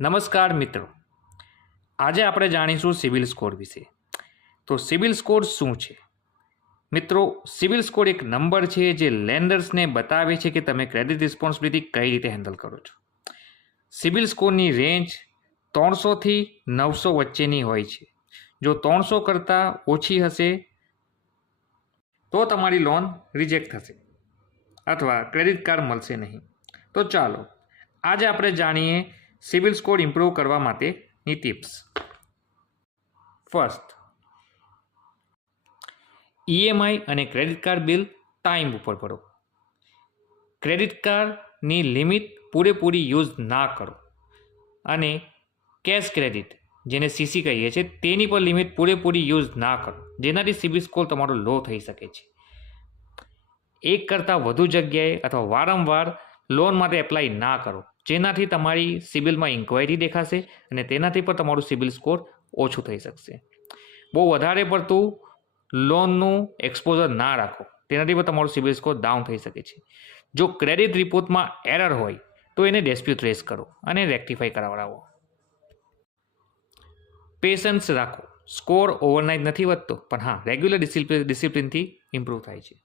નમસ્કાર મિત્રો, આજે આપણે જાણીશું સિબિલ સ્કોર વિશે. તો સિબિલ સ્કોર શું છે? મિત્રો, સિબિલ સ્કોર એક નંબર છે જે લેન્ડર્સને બતાવે છે કે તમે ક્રેડિટ રિસ્પોન્સિબિલિટી કઈ રીતે હેન્ડલ કરો છો. સિબિલ સ્કોરની રેન્જ 300થી 900 વચ્ચેની હોય છે. જો 300 કરતાં ઓછી હશે તો તમારી લોન રિજેક્ટ થશે અથવા ક્રેડિટ કાર્ડ મળશે નહીં. તો ચાલો આજે આપણે જાણીએ સિબિલ સ્કોર ઇમ્પ્રૂવ કરવા માટેની ટિપ્સ. ફર્સ્ટ, ઈએમઆઈ અને ક્રેડિટ કાર્ડ બિલ ટાઈમ ઉપર ભરો. ક્રેડિટ કાર્ડની લિમિટ પૂરેપૂરી યુઝ ના કરો અને કેશ ક્રેડિટ જેને સીસી કહીએ છીએ તેની પર લિમિટ પૂરેપૂરી યુઝ ના કરો, જેનાથી સિબિલ સ્કોર તમારો લો થઈ શકે છે. એક કરતાં વધુ જગ્યાએ અથવા વારંવાર લોન માટે એપ્લાય ના કરો, જેનાથી તમારી સિબિલમાં ઇન્ક્વાયરી દેખાશે અને તેનાથી પણ તમારું સિબિલ સ્કોર ઓછું થઈ શકશે. બહુ વધારે પડતું લોનનું એક્સપોઝર ના રાખો, તેનાથી પણ તમારું સિબિલ સ્કોર ડાઉન થઈ શકે છે. જો ક્રેડિટ રિપોર્ટમાં એરર હોય તો એને ડિસ્પ્યુટ રેઝ કરો અને રેક્ટિફાઈ કરાવડાવો. પેશન્સ રાખો. સ્કોર ઓવરનાઇટ નથી વધતો, પણ હા, રેગ્યુલર ડિસિપ્લિનથી ઇમ્પ્રૂવ થાય છે.